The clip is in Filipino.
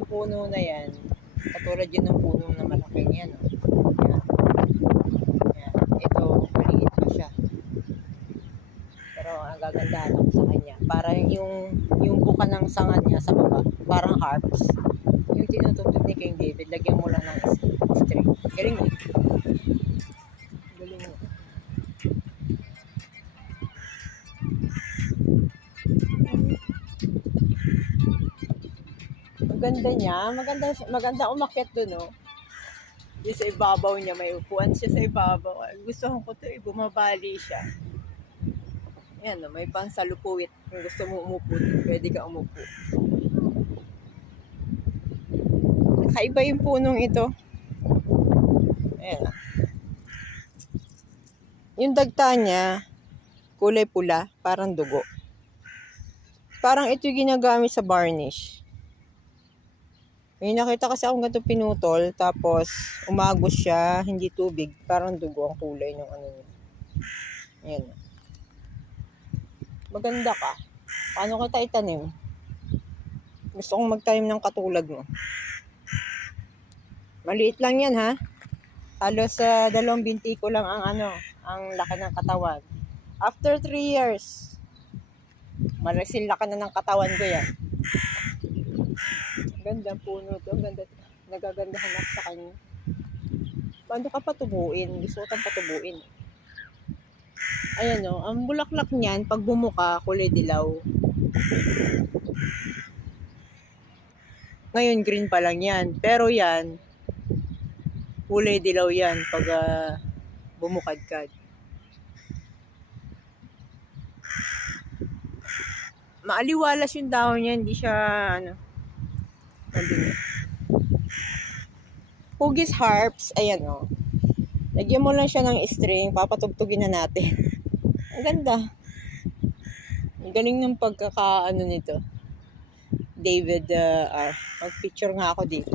itong puno na yan, katulad yun ng puno na malaki yan. Yan. Yan. Ito, maliit pa siya. Pero ang gagandahan ako sa kanya. Para yung buka ng sanga niya sa baba, parang harps. Yung tinutugtog ni King David, lagyan mo lang ng string. Galing mo. Galing mo. Ang ganda niya. Maganda umakyat dun, no? Yung sa ibabaw niya, may upuan siya sa ibabaw. Gusto ko to, bumabali siya. Yan, no? May pansalupuwit. Kung gusto mo umupo, pwede ka umupo. Kakaiba yung punong ito. Ayan. Yung dagta niya, kulay pula, parang dugo. Parang ito yung ginagamit sa varnish. May nakita kasi akong ganito pinutol, tapos umagos siya, hindi tubig, parang dugo ang kulay ng ano niya. Ayan. Maganda ka. Paano kita itanim? Gusto kong magtanim ng katulad mo. Maliit lang yan, ha? Halos sa 2 binti ko lang ang laki ng katawan. After 3 years, malaking laki na ng katawan ko yan. Ganda puno to. Ganda. Nagagandahan ako sa kanya. Paano ka patubuin? Gusto ko tang patubuin. Ayan o. Ang bulaklak niyan, pag bumuka, kulay dilaw. Ngayon, green pa lang yan. Pero yan, kulay dilaw yan pag bumukadkad. Maaliwalas yung dahon niya. Hindi siya, Hugis harps, ayan o. Lagyan mo lang siya ng string, papatugtugin na natin. Ang ganda. Ang galing ng pagkakaano nito. David, mag-picture nga ako dito.